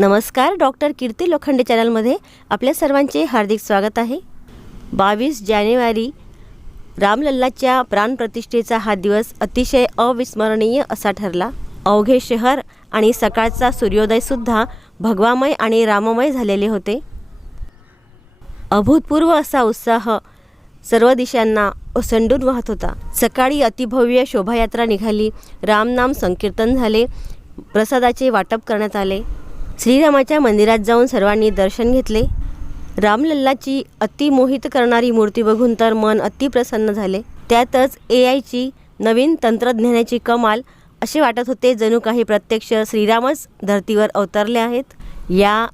नमस्कार डॉक्टर कीर्ती लोखंडे चॅनलमध्ये आपल्या सर्वांचे हार्दिक स्वागत आहे. बावीस जानेवारी रामलल्लाच्या प्राणप्रतिष्ठेचा हा दिवस अतिशय अविस्मरणीय असा ठरला. अवघे शहर आणि सकाळचा सूर्योदयसुद्धा भगवामय आणि राममय झालेले होते. अभूतपूर्व असा उत्साह सर्व दिशांना ओसंडून वाहत होता. सकाळी अतिभव्य शोभायात्रा निघाली. रामनाम संकीर्तन झाले. प्रसादाचे वाटप करण्यात आले. श्रीरामाच्या मंदिरात जाऊन सर्वांनी दर्शन घेतले. रामलल्लाची अतिमोहित करणारी मूर्ती बघून तर मन अतिप्रसन्न झाले. त्यातच ए आयची नवीन तंत्रज्ञानाची कमाल असे वाटत होते जणू काही प्रत्यक्ष श्रीरामच धर्तीवर अवतरले आहेत. या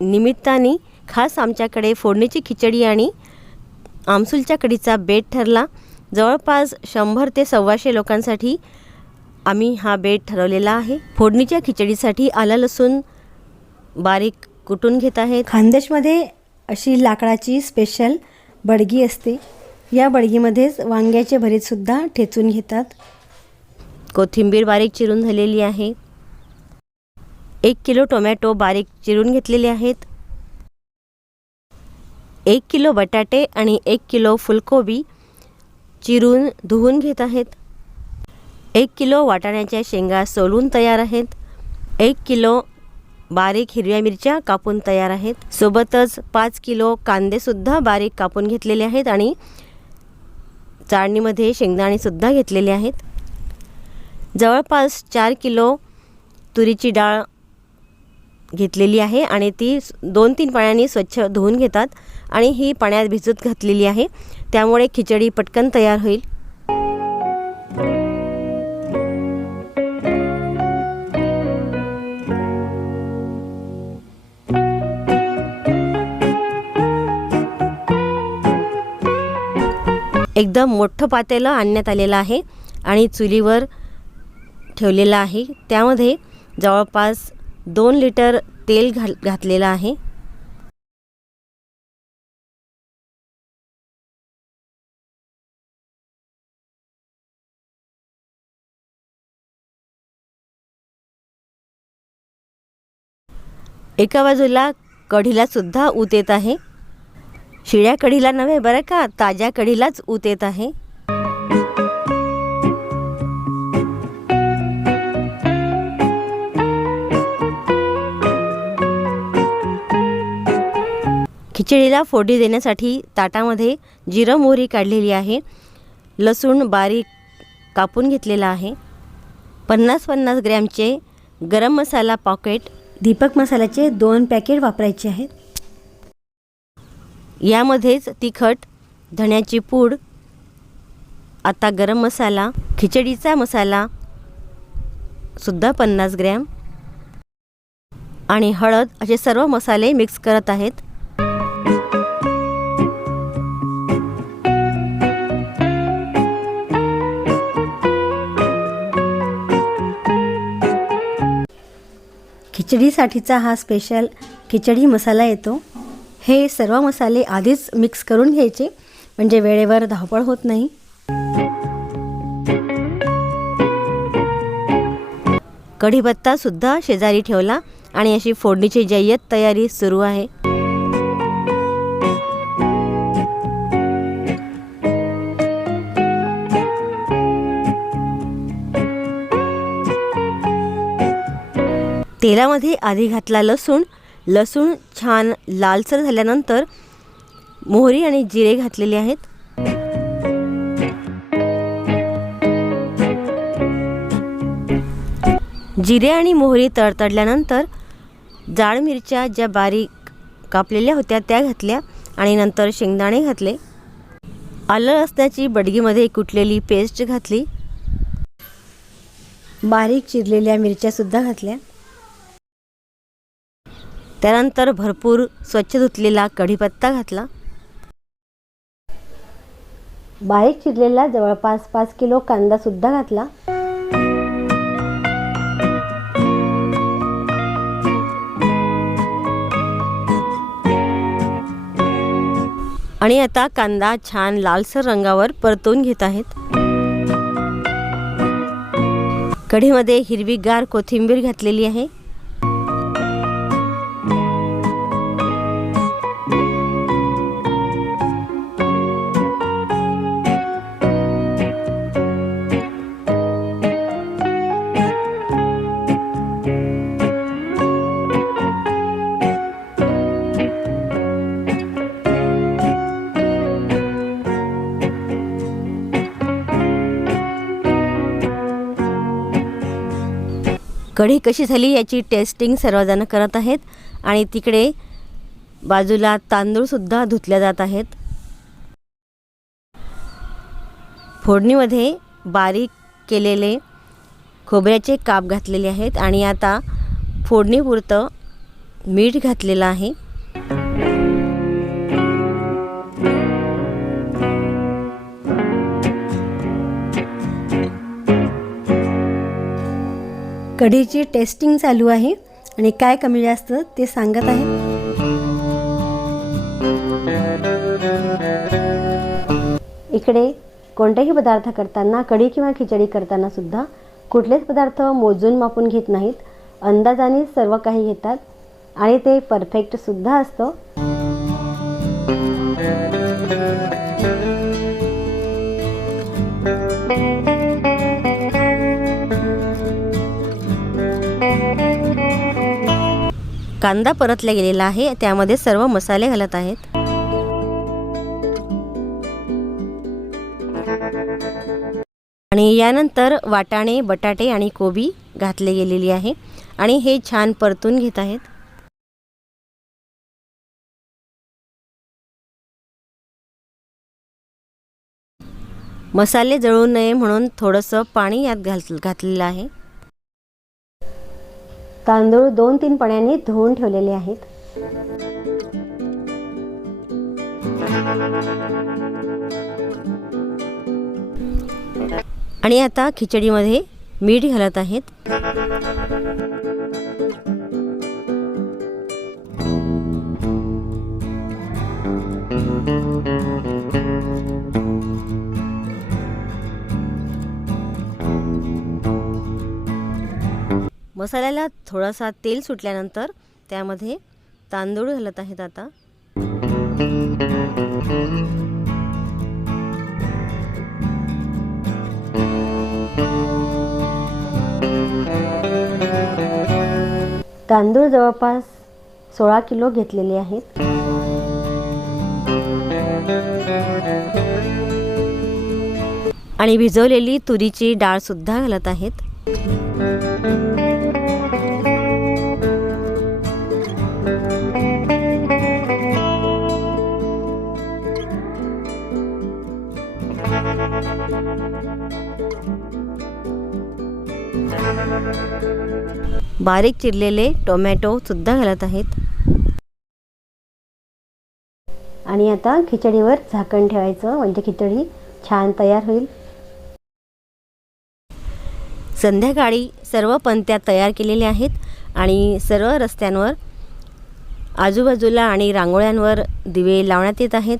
निमित्ताने खास आमच्याकडे फोडणीची खिचडी आणि आमसूलच्या कडीचा बेट ठरला. जवळपास शंभर ते सव्वाशे लोकांसाठी आम्ही हा बेट ठरवलेला आहे. फोडणीच्या खिचडीसाठी आलं लसूण बारीक कुटून घेत आहेत. खानदेशमध्ये अशी लाकडाची स्पेशल बडगी असते. या बडगीमध्येच वांग्याचे भरीतसुद्धा ठेचून घेतात. कोथिंबीर बारीक चिरून झालेली आहे. एक किलो टोमॅटो बारीक चिरून घेतलेले आहेत. एक किलो बटाटे आणि एक किलो फुलकोबी चिरून धुवून घेत आहेत. एक किलो वाटाण्याच्या शेंगा सोलून तयार आहेत. एक किलो बारीक हिरव्या मिरच्या कापून तयार आहेत. सोबतच पाच किलो कांदेसुद्धा बारीक कापून घेतलेले आहेत आणि चाळणीमध्ये शेंगदाणेसुद्धा घेतलेले आहेत. जवळपास चार किलो तुरीची डाळ घेतलेली आहे आणि ती दोन तीन पाण्याने स्वच्छ धुवून घेतात आणि ही पाण्यात भिजत घातलेली आहे. त्यामुळे खिचडी पटकन तयार होईल. एकदम मोठं पातेलं आणण्यात आलेलं आहे आणि चुलीवर ठेवलेलं आहे. त्यामध्ये जवळपास दोन लिटर तेल घाल घातलेलं आहे. एका बाजूला कढीला सुद्धा ऊत येत आहे. शिळ्या कढीला नव्हे बरं का? ताज्या कढीलाच ऊत येत आहे. खिचडीला फोडी देण्यासाठी ताटामध्ये जिरं मोहरी काढलेली आहे. लसूण बारीक कापून घेतलेला आहे. पन्नास पन्नास ग्रॅमचे गरम मसाला पॉकेट दीपक मसाल्याचे दोन पॅकेट वापरायचे आहेत. यामध्येच तिखट धण्याची पूड आता गरम मसाला खिचडीचा मसाला सुद्धा पन्नास ग्रॅम आणि हळद असे सर्व मसाले मिक्स करत आहेत. खिचडीसाठीचा हा स्पेशल खिचडी मसाला येतो. हे सर्व मसाले आधीच मिक्स करून घ्यायचे. म्हणजे वेळेवर धावपळ होत नाही. कढीपत्ता सुद्धा शेजारी ठेवला आणि अशी फोडणीची जय्यत तयारी सुरू आहे. तेलामध्ये आधी घातला लसूण लसूण छान लालसर झाल्यानंतर मोहरी आणि जिरे घातलेले आहेत. जिरे आणि मोहरी तडतडल्यानंतर जाड मिरच्या ज्या बारीक कापलेल्या होत्या त्या घातल्या आणि नंतर शेंगदाणे घातले. आलं लसण्याची बडगीमध्ये कुटलेली पेस्ट घातली. बारीक चिरलेल्या मिरच्यासुद्धा घातल्या. त्यानंतर भरपूर स्वच्छ धुतलेला कढीपत्ता घातला. बारीक चिरलेला जवळपास पाच किलो कांदासुद्धा घातला. आणि आता कांदा छान लालसर रंगावर परतून घेत आहेत. कढीमध्ये हिरवीगार कोथिंबीर घातलेली आहे. कढी कशी झाली याची टेस्टिंग सर्वजण करत आहेत. आणि तिकडे बाजूला तांदूळसुद्धा धुतले जात आहेत. फोडणीमध्ये बारीक केलेले खोबऱ्याचे काप घातलेले आहेत. आणि आता फोडणीपुरतं मीठ घातलेलं आहे. कढीची टेस्टिंग चालू आहे. आणि काय कमी जास्त ते सांगत आहे. इकडे कोणतेही पदार्थ करताना कढी किंवा खिचडी करताना सुद्धा कुठलेच पदार्थ मोजून मापून घेत नाहीत. अंदाजाने सर्व काही घेतात. आणि ते परफेक्टसुद्धा असतं. कांदा परतला गेलेला आहे. त्यामध्ये सर्व मसाले घालत आहेत. आणि यानंतर वाटाणे बटाटे आणि कोबी घातले गेलेली आहे. आणि हे छान परतून घेत आहेत. मसाले जळू नये म्हणून थोडंसं पाणी यात घाल घातलेलं आहे. तांदूळ दोन तीन पण्याने धुवून ठेवलेले आहेत. आणि आता खिचडीमध्ये मीठ घालत आहेत. मसाल्याला थोडासा तेल सुटल्यानंतर त्यामध्ये तांदूळ घालत आहेत आता. तांदूळ जवळपास सोळा किलो घेतलेले आहेत. आणि भिजवलेली तुरीची डाळ सुद्धा घालत आहेत. बारीक चिरलेले टोमॅटोसुद्धा घालत आहेत. आणि आता खिचडीवर झाकण ठेवायचं म्हणजे खिचडी छान तयार होईल. संध्याकाळी सर्व पंत्या तयार केलेल्या आहेत आणि सर्व रस्त्यांवर आजूबाजूला आणि रांगोळ्यांवर दिवे लावण्यात येत आहेत.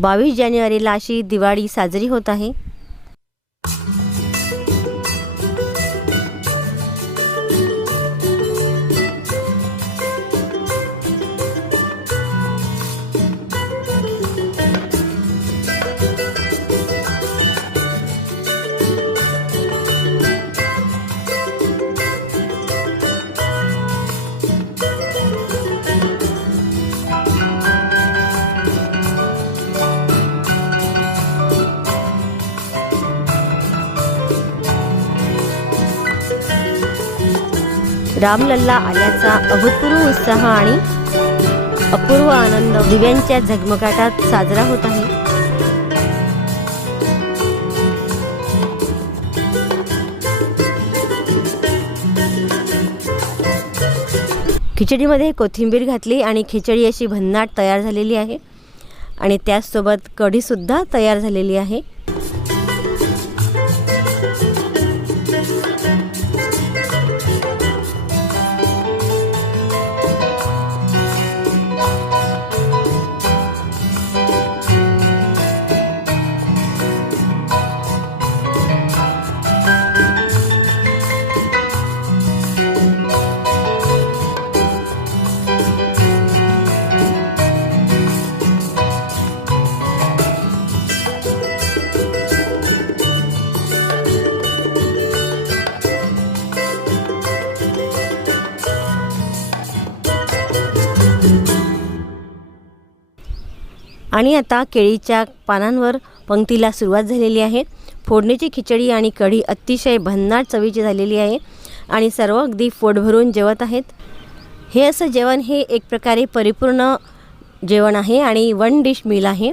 बावीस जानेवारीला अशी दिवाळी साजरी होत आहे. रामलल्ला आल्याचा अभूतपूर्व उत्साह आणि अपूर्व आनंद दिव्यांच्या झगमगाटात साजरा होत आहे. खिचडीमध्ये कोथिंबीर घातली आणि खिचडी अशी भन्नाट तयार झालेली आहे. आणि त्याचसोबत कढीसुद्धा तयार झालेली आहे. आणि आता केळीच्या पानांवर पंक्तीला सुरुवात झालेली आहे. फोडणीची खिचडी आणि कढी अतिशय भन्नाट चवीची झालेली आहे आणि सर्व अगदी पोट भरून जेवत आहेत. हे असं जेवण हे एक प्रकारे परिपूर्ण जेवण आहे आणि वन डिश मील आहे.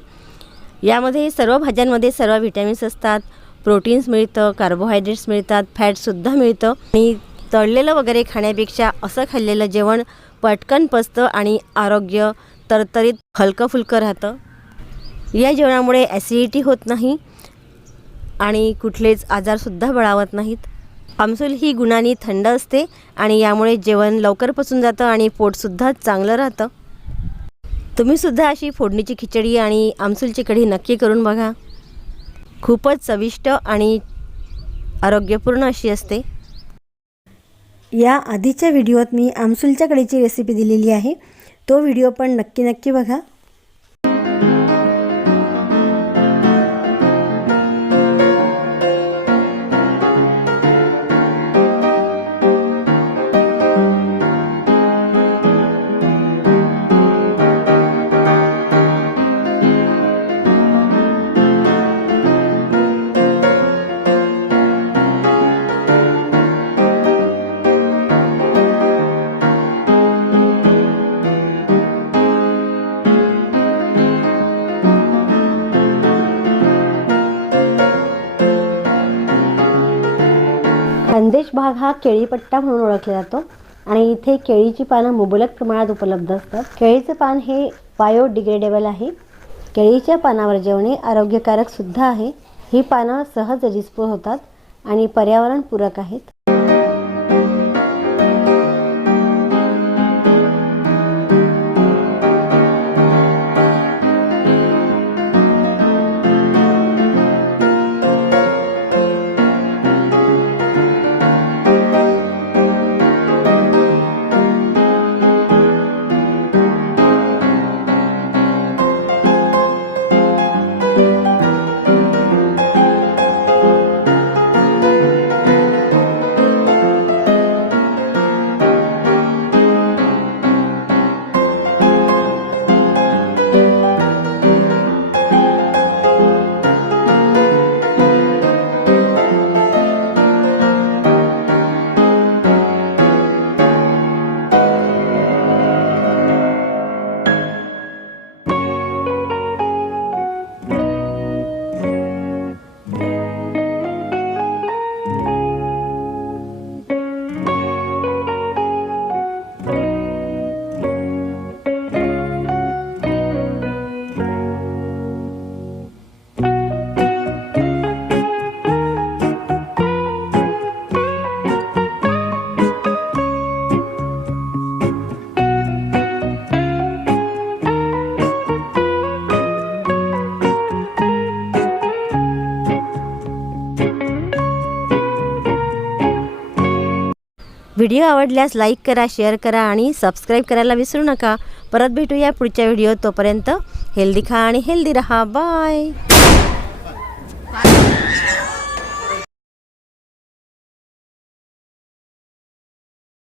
यामध्ये सर्व भाज्यांमध्ये सर्व व्हिटॅमिन्स असतात प्रोटीन्स मिळतं कार्बोहायड्रेट्स मिळतात फॅटसुद्धा मिळतं. आणि तळलेलं वगैरे खाण्यापेक्षा असं खाल्लेलं जेवण पटकन पचतं आणि आरोग्य तरतरीत हलकं फुलकं राहतं. या जेवणामुळे ॲसिडिटी होत नाही आणि कुठलेच आजारसुद्धा बळावत नाहीत. आमसूल ही गुणांनी थंड असते आणि यामुळे जेवण लवकर पचून जातं आणि पोटसुद्धा चांगलं राहतं. तुम्हीसुद्धा अशी फोडणीची खिचडी आणि आमसूलची कढी नक्की करून बघा. खूपच चविष्ट आणि आरोग्यपूर्ण अशी असते. या आधीच्या व्हिडिओत मी आमसूलच्या कढीची रेसिपी दिलेली आहे. तो व्हिडिओ पण नक्की नक्की बघा. खानदेश भाग हा केळीपट्टा म्हणून ओळखला जातो. आणि इथे केळीची पानं मुबलक प्रमाणात उपलब्ध असतात. केळीचं पान हे बायोडिग्रेडेबल आहे. केळीच्या पानावर जेवणे आरोग्यकारक सुद्धा आहे. ही पानं सहज रिस्पो होतात आणि पर्यावरणपूरक आहेत. व्हिडिओ आवडल्यास लाईक करा शेअर करा आणि सबस्क्राईब करायला विसरू नका. परत भेटूया पुढच्या व्हिडिओ तोपर्यंत हेल्दी खा आणि हेल्दी रहा. बाय.